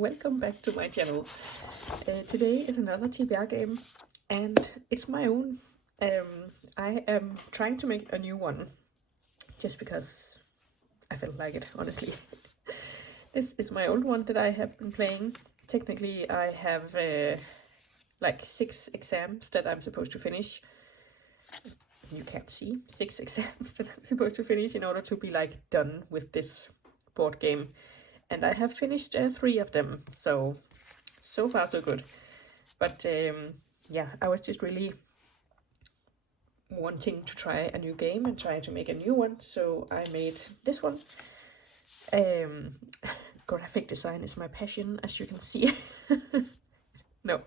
welcome back to my channel. Today is another TBR game and it's my own. I am trying to make a new one just because I felt like it, honestly. This is my old one that I have been playing. Technically I have like 6 exams that I'm supposed to finish. You can't see 6 exams that I'm supposed to finish in order to be like done with this board game. And I have finished 3 of them, so far so good. But yeah, I was just really wanting to try a new game and try to make a new one, so I made this one. Graphic design is my passion, as you can see. No,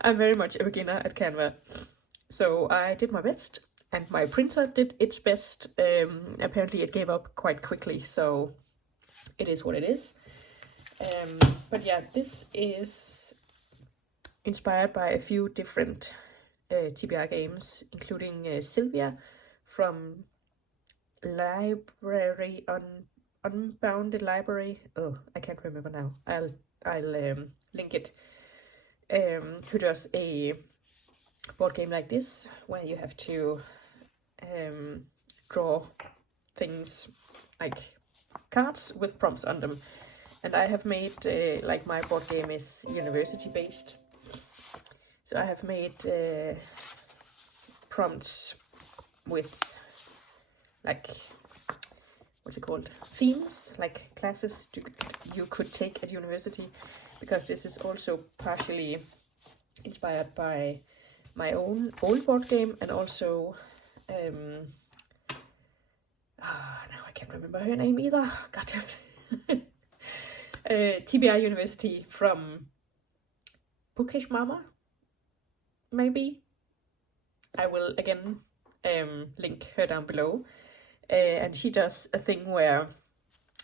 I'm very much a beginner at Canva. So I did my best, and my printer did its best. Apparently it gave up quite quickly, so it is what it is. But yeah, this is inspired by a few different TBR games, including Sylvia from Library Unbounded Library. Oh, I can't remember now. I'll link it. Who does a board game like this, where you have to draw things like cards with prompts on them. And I have made, like my board game is university based, so I have made prompts with like, what's it called, themes, like classes you could take at university, because this is also partially inspired by my own old board game, and also now I can't remember her name either, god damn it. TBR University from Bookish Mama, maybe. I will again link her down below. And she does a thing where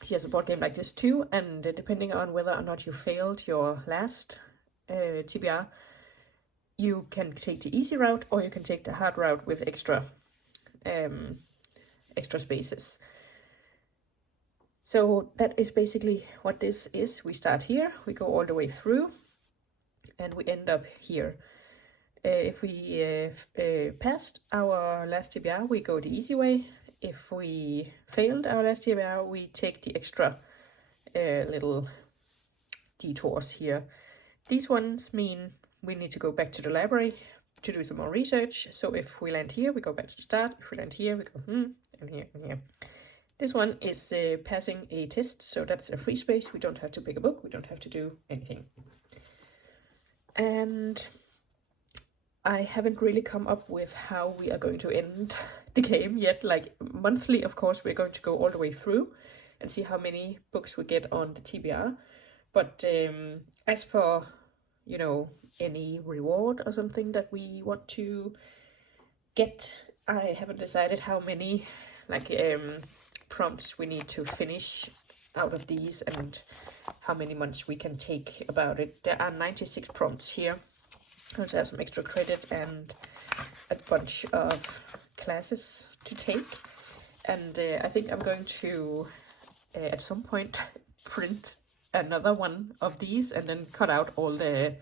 she has a board game like this too, and depending on whether or not you failed your last TBR, you can take the easy route or you can take the hard route with extra spaces. So that is basically what this is. We start here, we go all the way through, and we end up here. If we passed our last TBR, we go the easy way. If we failed our last TBR, we take the extra little detours here. These ones mean we need to go back to the library to do some more research. So if we land here, we go back to the start. If we land here, we go and here and here. This one is passing a test, so that's a free space. We don't have to pick a book, we don't have to do anything. And I haven't really come up with how we are going to end the game yet. Like monthly, of course, we're going to go all the way through and see how many books we get on the TBR. But as for, you know, any reward or something that we want to get, I haven't decided how many like prompts we need to finish out of these and how many months we can take about it. There are 96 prompts here. I also have some extra credit and a bunch of classes to take, and I think I'm going to at some point print another one of these and then cut out all the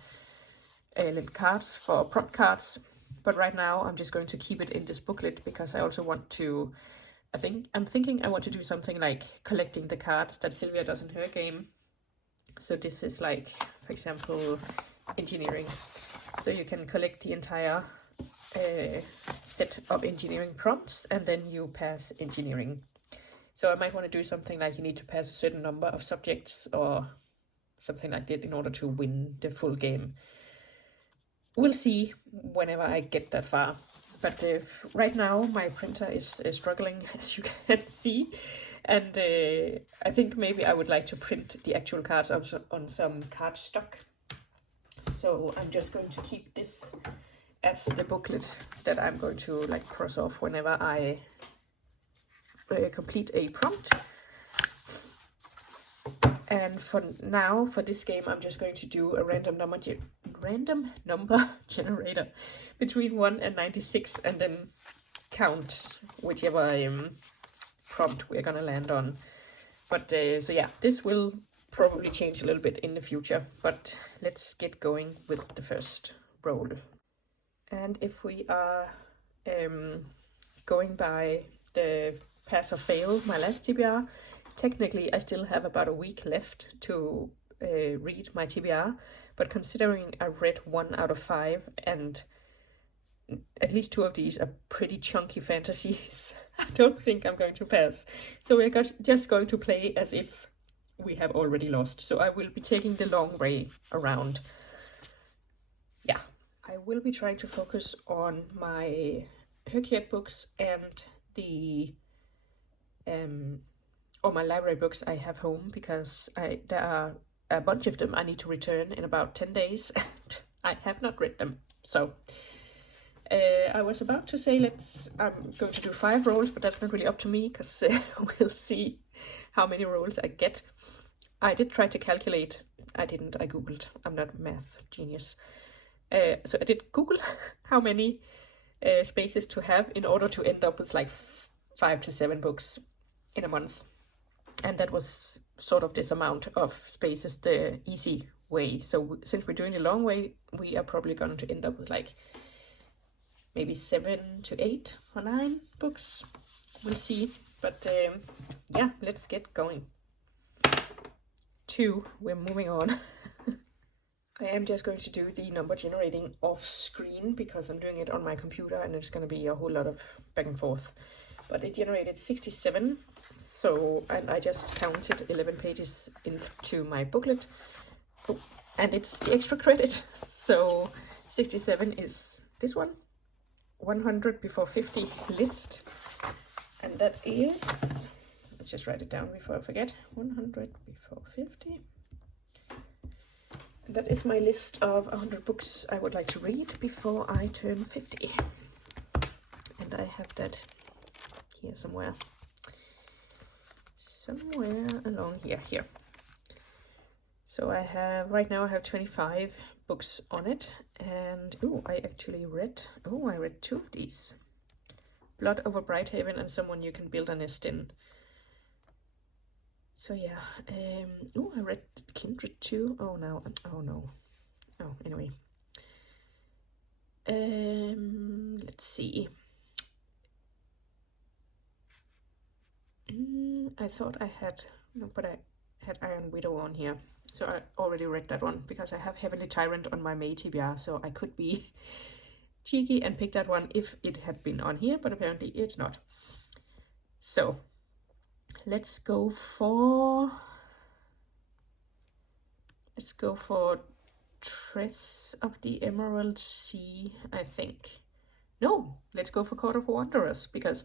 little cards for prompt cards. But right now I'm just going to keep it in this booklet, because I also want to, I'm thinking I want to do something like collecting the cards that Sylvia does in her game. So this is like, for example, engineering. So you can collect the entire set of engineering prompts, and then you pass engineering. So I might want to do something like you need to pass a certain number of subjects or something like that in order to win the full game. We'll see whenever I get that far. But right now my printer is struggling, as you can see, and I think maybe I would like to print the actual cards on some card stock. So I'm just going to keep this as the booklet that I'm going to like cross off whenever I complete a prompt. And for now, for this game, I'm just going to do a random number generator between 1 and 96, and then count whichever prompt we're gonna land on. But so yeah, this will probably change a little bit in the future, but let's get going with the first roll. And if we are going by the pass or fail, my last TBR, technically I still have about a week left to read my TBR, but considering I read 1 out of 5 and at least 2 of these are pretty chunky fantasies, I don't think I'm going to pass. So we're just going to play as if we have already lost. So I will be taking the long way around. Yeah, I will be trying to focus on my Herkiet books and the or my library books I have home, because there are a bunch of them I need to return in about 10 days and I have not read them. So I was about to say I'm going to do 5 rolls, but that's not really up to me, because we'll see how many rolls I get. I did try to calculate. I didn't. I googled. I'm not a math genius. So I did Google how many spaces to have in order to end up with like 5 to 7 books in a month. And that was sort of this amount of spaces the easy way. So since we're doing the long way, we are probably going to end up with like maybe 7 to 8 or 9 books. We'll see. But yeah, let's get going. 2, we're moving on. I am just going to do the number generating off screen because I'm doing it on my computer and it's going to be a whole lot of back and forth. But it generated 67, so, and I just counted 11 pages into my booklet. Oh, and it's the extra credit. So 67 is this one, 100 before 50 list. And that is, let's just write it down before I forget, 100 before 50. And that is my list of 100 books I would like to read before I turn 50. And I have that here somewhere along here. So I have, right now I have 25 books on it, and I read 2 of these. Blood Over Brighthaven and Someone You Can Build a Nest In. So yeah, I read Kindred too. Anyway. Let's see. I thought I had, no, but I had Iron Widow on here. So I already read that one because I have Heavenly Tyrant on my May TBR, so I could be cheeky and pick that one if it had been on here, but apparently it's not. So let's go for Tress of the Emerald Sea, I think. No, let's go for Court of Wanderers, because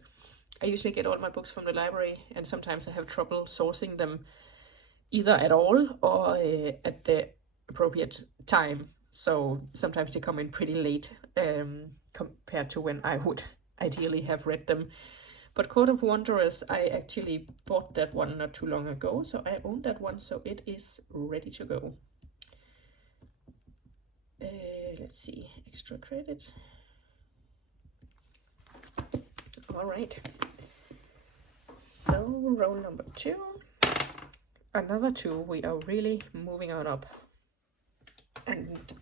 I usually get all my books from the library and sometimes I have trouble sourcing them either at all or at the appropriate time. So sometimes they come in pretty late compared to when I would ideally have read them. But Court of Wanderers, I actually bought that one not too long ago, so I own that one, so it is ready to go. Let's see, extra credit. All right. So roll number 2. Another 2. We are really moving on up. And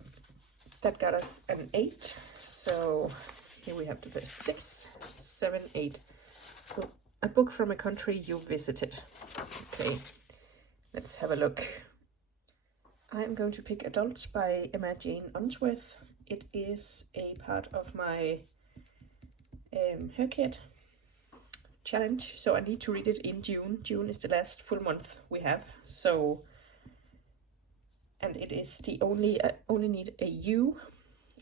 that got us an 8. So here we have the first 6, 7, 8. Oh, a book from a country you visited. Okay, let's have a look. I'm going to pick Adults by Emma Jane Unsworth. It is a part of my Herkiet challenge, so I need to read it in June. June is the last full month we have, so, and it is the only need a U,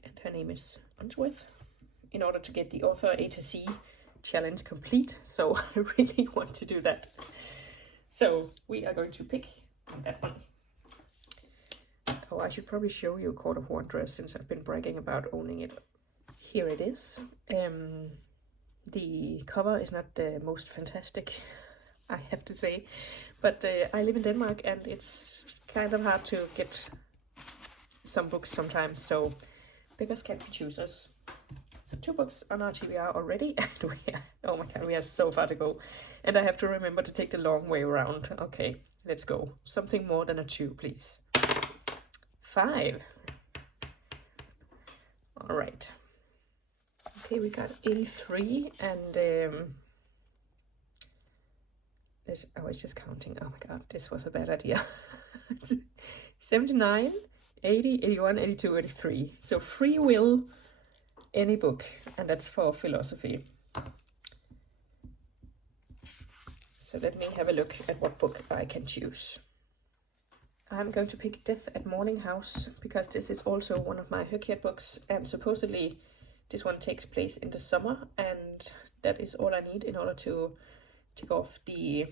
and her name is Unsworth, in order to get the author A to C challenge complete, so I really want to do that. So we are going to pick that one. Oh, I should probably show you Court of Wanderers since I've been bragging about owning it. Here it is. The cover is not the most fantastic, I have to say, but I live in Denmark and it's kind of hard to get some books sometimes, so beggars can't be choosers. So 2 books on our TBR already, and we are, oh my god, we have so far to go. And I have to remember to take the long way around. Okay, let's go. Something more than a 2, please. 5. All right. Okay, we got 83, and this, I was just counting. Oh my god, this was a bad idea. 79, 80, 81, 82, 83. So free will, any book, and that's for philosophy. So let me have a look at what book I can choose. I'm going to pick Death at Morning House, because this is also one of my Herkiat books, and supposedly this one takes place in the summer, and that is all I need in order to tick off the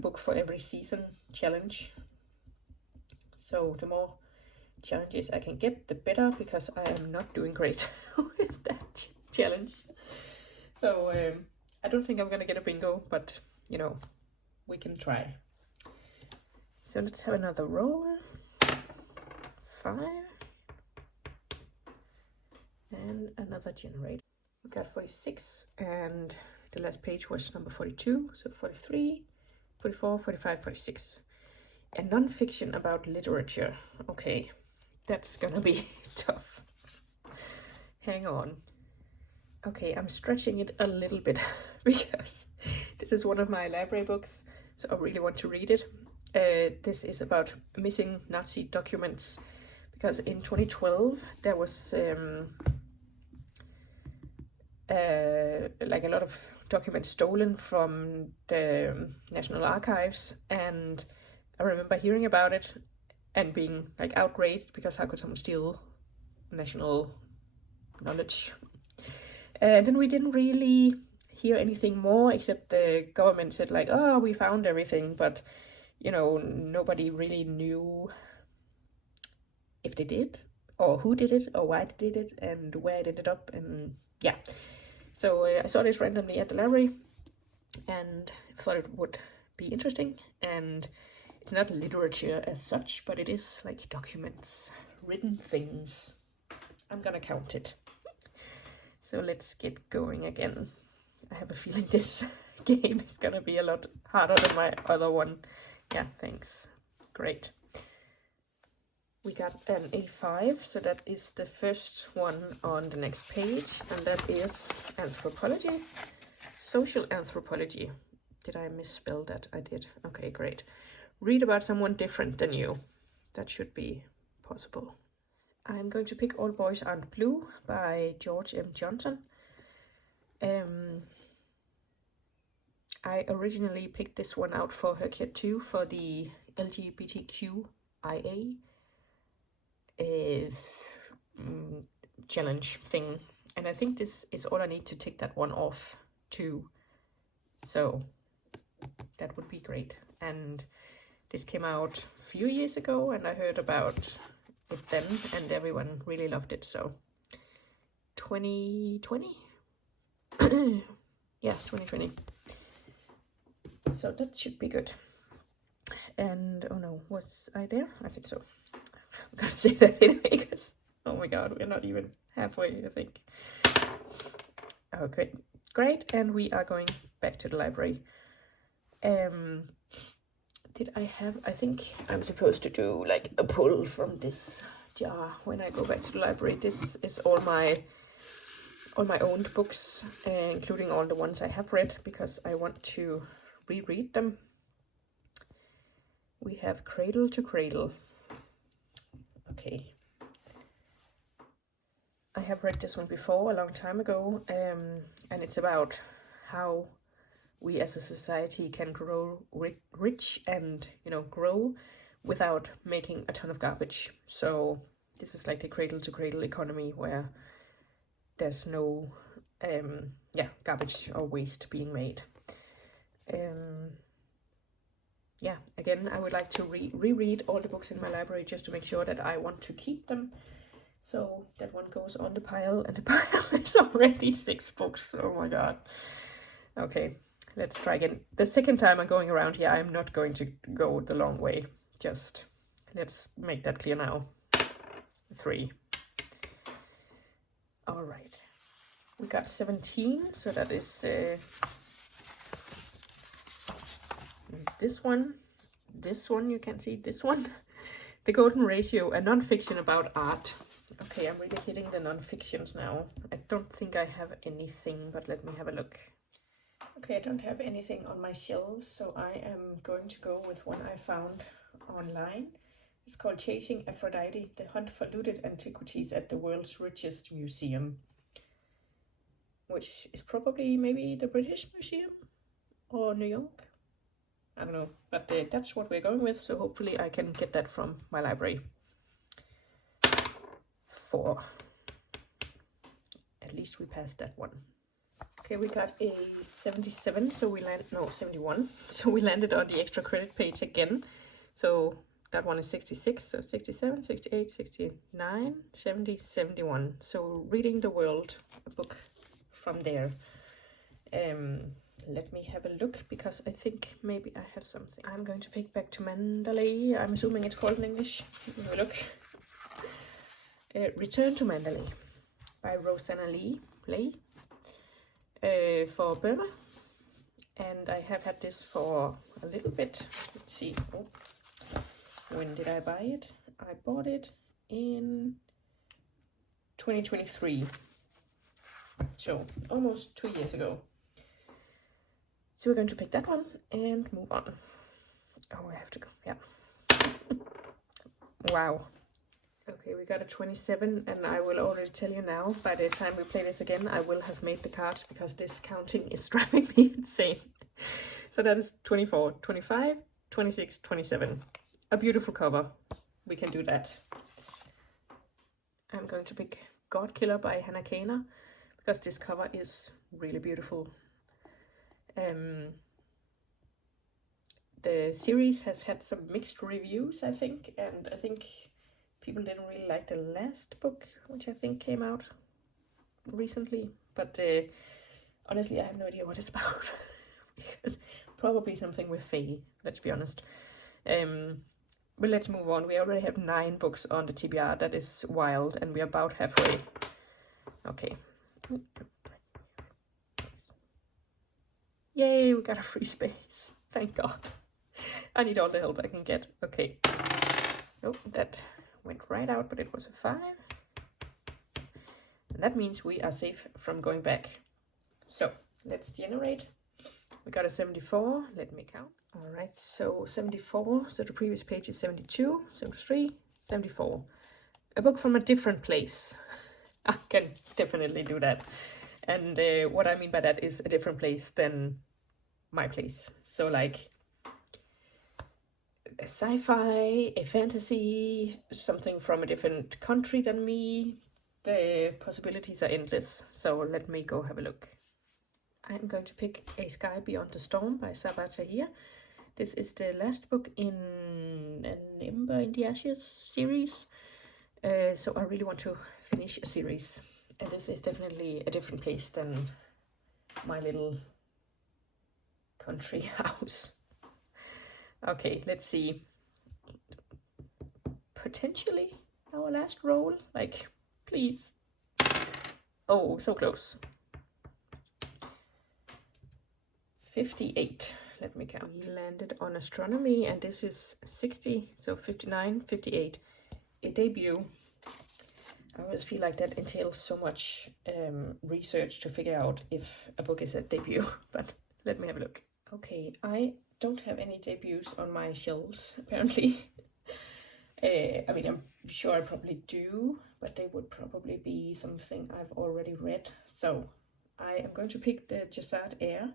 book for every season challenge. So the more challenges I can get, the better, because I am not doing great with that challenge. So I don't think I'm gonna get a bingo, but you know, we can try. So let's have another roll. 5. And another generator. We got 46, and the last page was number 42, so 43, 44, 45, 46. A non-fiction about literature. Okay, that's gonna be tough. Hang on. Okay, I'm stretching it a little bit because this is one of my library books, so I really want to read it. This is about missing Nazi documents, because in 2012 there was like a lot of documents stolen from the National Archives, and I remember hearing about it and being like outraged, because how could someone steal national knowledge? And then we didn't really hear anything more, except the government said like, oh, we found everything, but you know, nobody really knew if they did, or who did it, or why they did it, and where it ended up, and yeah. So I saw this randomly at the library and thought it would be interesting, and it's not literature as such, but it is like documents, written things. I'm gonna count it. So let's get going again. I have a feeling this game is gonna be a lot harder than my other one. Yeah, thanks. Great. We got an A5, so that is the first one on the next page, and that is anthropology, social anthropology. Did I misspell that? I did. Okay, great. Read about someone different than you. That should be possible. I'm going to pick All Boys Aren't Blue by George M. Johnson. I originally picked this one out for Herkiat 2 for the LGBTQIA challenge thing, and I think this is all I need to tick that one off too, so that would be great. And this came out a few years ago, and I heard about it then, and everyone really loved it. So 2020 yeah, 2020, so that should be good. And oh no, was I there? I think so. I'm gonna say that anyway, because oh my god, we're not even halfway, I think. Okay, great, and we are going back to the library. Did I have, I think I'm supposed to do like a pull from this jar when I go back to the library. This is all my owned books, including all the ones I have read, because I want to reread them. We have Cradle to Cradle. Okay. I have read this one before a long time ago, and it's about how we as a society can grow rich and, you know, grow without making a ton of garbage. So this is like the cradle to cradle economy, where there's no garbage or waste being made. Yeah, again, I would like to reread all the books in my library just to make sure that I want to keep them. So that one goes on the pile, and the pile is already 6 books. Oh my god. Okay, let's try again. The second time I'm going around here, I'm not going to go the long way. Just let's make that clear now. 3. All right. We got 17, so that is this one, you can see this one. The Golden Ratio, a non-fiction about art. Okay, I'm really hitting the non-fictions now. I don't think I have anything, but let me have a look. Okay, I don't have anything on my shelves, so I am going to go with one I found online. It's called Chasing Aphrodite, The Hunt for Looted Antiquities at the World's Richest Museum, which is probably maybe the British Museum or New York. I don't know, but that's what we're going with, so hopefully I can get that from my library. 4. At least we passed that one. Okay, we got a 77, so we landed, no, 71. So we landed on the extra credit page again. So that one is 66, so 67, 68, 69, 70, 71. So Reading the World, a book from there. Let me have a look, because I think maybe I have something. I'm going to pick Back to Mandalay. I'm assuming it's called in English. Let me have a look. Return to Mandalay by Rosanna Leigh for Burma. And I have had this for a little bit. Let's see. Oh. When did I buy it? I bought it in 2023. So almost 2 years ago. So we're going to pick that one and move on. Oh, I have to go, yeah. Wow. Okay, we got a 27, and I will already tell you now, by the time we play this again, I will have made the cards, because this counting is driving me insane. So that is 24, 25, 26, 27. A beautiful cover. We can do that. I'm going to pick God Killer by Hannah Kaner, because this cover is really beautiful. The series has had some mixed reviews, I think, and I think people didn't really like the last book, which I think came out recently, but honestly I have no idea what it's about. Probably something with Faye, let's be honest. But let's move on. We already have 9 books on the TBR. That is wild, and we're about halfway. Okay. Yay, we got a free space. Thank God. I need all the help I can get. Okay. Oh, that went right out, but it was a 5. And that means we are safe from going back. So let's generate. We got a 74. Let me count. All right, so 74. So the previous page is 72, 73, 74. A book from a different place. I can definitely do that. And what I mean by that is a different place than my place. So like a sci-fi, a fantasy, something from a different country than me. The possibilities are endless. So let me go have a look. I'm going to pick A Sky Beyond the Storm by Sabat Tahir. This is the last book in an Ember in the Ashes series. So I really want to finish a series. And this is definitely a different place than my little country house. Okay, let's see. Potentially our last roll. Like, please. Oh, so close. 58. Let me count. We landed on astronomy, and this is 60, so 59, 58. A debut. I always feel like that entails so much research to figure out if a book is a debut, but let me have a look. Okay, I don't have any debuts on my shelves, apparently. I mean, I'm sure I probably do, but they would probably be something I've already read. So I am going to pick the Jassad Air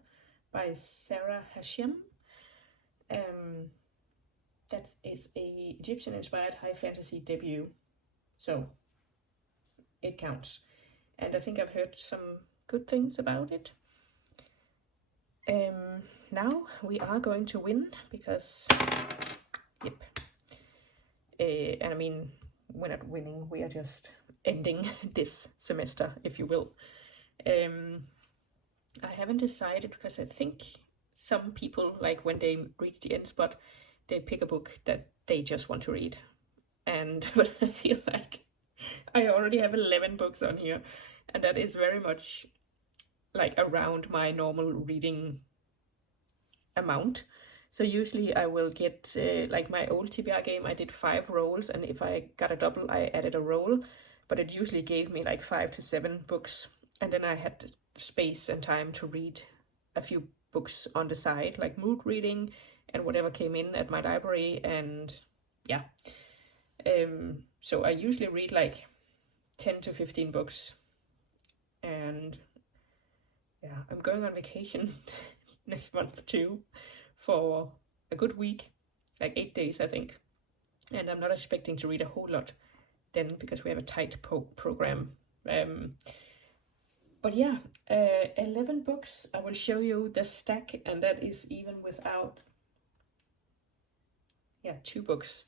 by Sarah Hashem. That is a Egyptian-inspired high fantasy debut, so it counts. And I think I've heard some good things about it. Now we are going to win, because, yep. And I mean, we're not winning, we are just ending this semester, if you will. I haven't decided, because I think some people, like when they reach the end spot, they pick a book that they just want to read. But I feel like I already have 11 books on here, and that is very much like around my normal reading amount. So usually I will get, like my old TBR game, I did 5 rolls, and if I got a double, I added a roll, but it usually gave me like 5 to 7 books, and then I had space and time to read a few books on the side, like mood reading and whatever came in at my library, and yeah. So I usually read like 10 to 15 books, and yeah, I'm going on vacation next month too, for a good week, like 8 days, I think. And I'm not expecting to read a whole lot then, because we have a tight program. But yeah, 11 books. I will show you the stack, and that is even without, yeah, 2 books.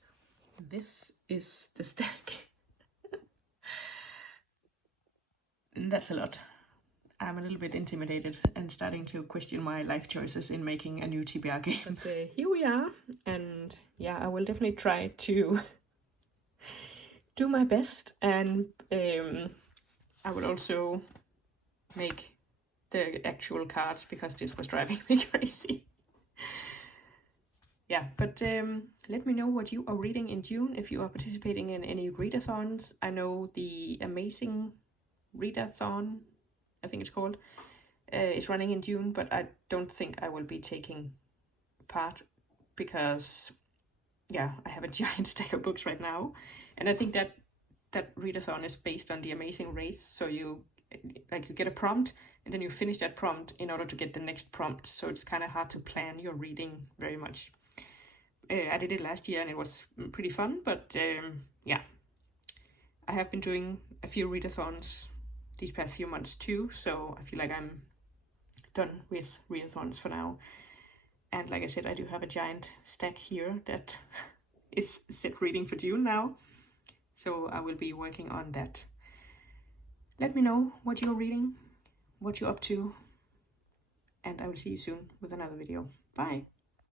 This is the stack. And that's a lot. I'm a little bit intimidated and starting to question my life choices in making a new TBR game. But here we are, and yeah, I will definitely try to do my best, and I will also make the actual cards, because this was driving me crazy. Yeah, but let me know what you are reading in June, if you are participating in any readathons. I know the Amazing Readathon, I think it's called, is running in June, but I don't think I will be taking part, because yeah, I have a giant stack of books right now, and I think that readathon is based on the Amazing Race. So you get a prompt, and then you finish that prompt in order to get the next prompt, so it's kind of hard to plan your reading very much. I did it last year and it was pretty fun, but yeah, I have been doing a few readathons these past few months too, so I feel like I'm done with readathons for now. And like I said, I do have a giant stack here that is set reading for June now, so I will be working on that. Let me know what you're reading, what you're up to, and I will see you soon with another video. Bye!